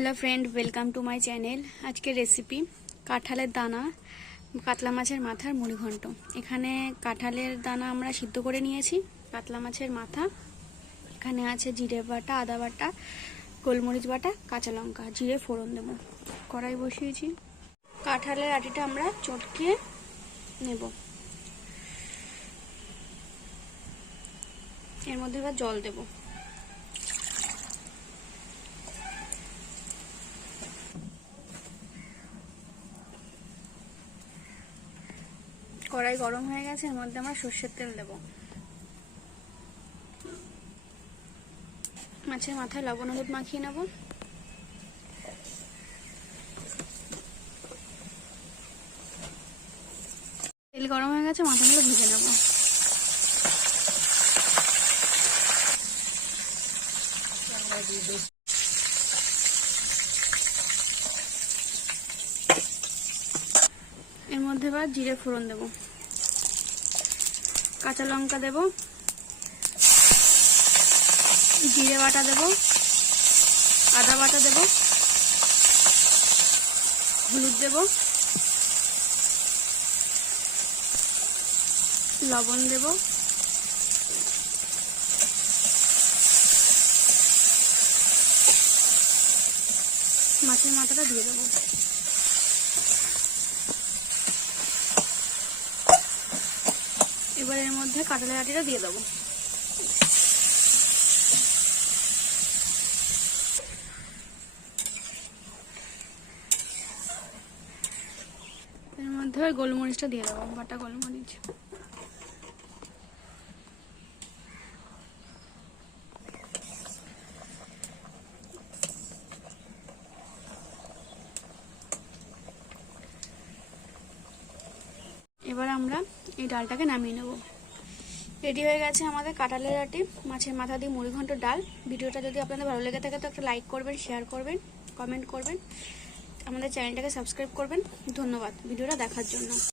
Hello friend, welcome to my channel. आज के recipe काঁঠালের दाना কাতলা মাছের মাথার মুড়ি ঘন্ট। এখানে কাঁঠালের দানা আমরা সিদ্ধ করে নিয়েছি, কাতলা মাছের মাথা, এখানে আছে জিরে বাটা, আদা বাটা, গোলমরিচ বাটা, কাঁচা লঙ্কা, জিরে ফোড়ন দেব। কড়াই বসিয়েছি। কাঁঠালের আটিটা আমরা চটকিয়ে নেব। এর মধ্যে এবার জল দেব। কড়াই গরম হয়ে গেছে, এর মধ্যে আমরা সর্ষের তেল দেব। মাছের মাথায় লবণ হলুদ মাখিয়ে নেব। তেল গরম হয়ে গেছে, মাথাগুলো ভেজে নেব। এর মধ্যে এবার জিরে ফোড়ন দেব, কাঁচা লঙ্কা দেব, জিরে বাটা দেব, আদা বাটা দেব, হলুদ দেব, লবণ দেব, মাছের মাথাটা দিয়ে দেবো। এবার এর মধ্যে কাঁঠালের আটিটা দিয়ে দেবো। এর মধ্যে গোলমরিচটা দিয়ে দেবো, বাটা গোলমরিচ। এবার আমরা এই ডালটাকে নামিয়ে নেব। রেডি হয়ে গেছে আমাদের কাঁঠালের আটি মাছের মাথা দিয়ে মুড়ি ঘন্ট ডাল। ভিডিওটা যদি আপনাদের ভালো লেগে থাকে তো একটা লাইক করবেন, শেয়ার করবেন, কমেন্ট করবেন, আমাদের চ্যানেলটাকে সাবস্ক্রাইব করবেন। ধন্যবাদ ভিডিওটা দেখার জন্য।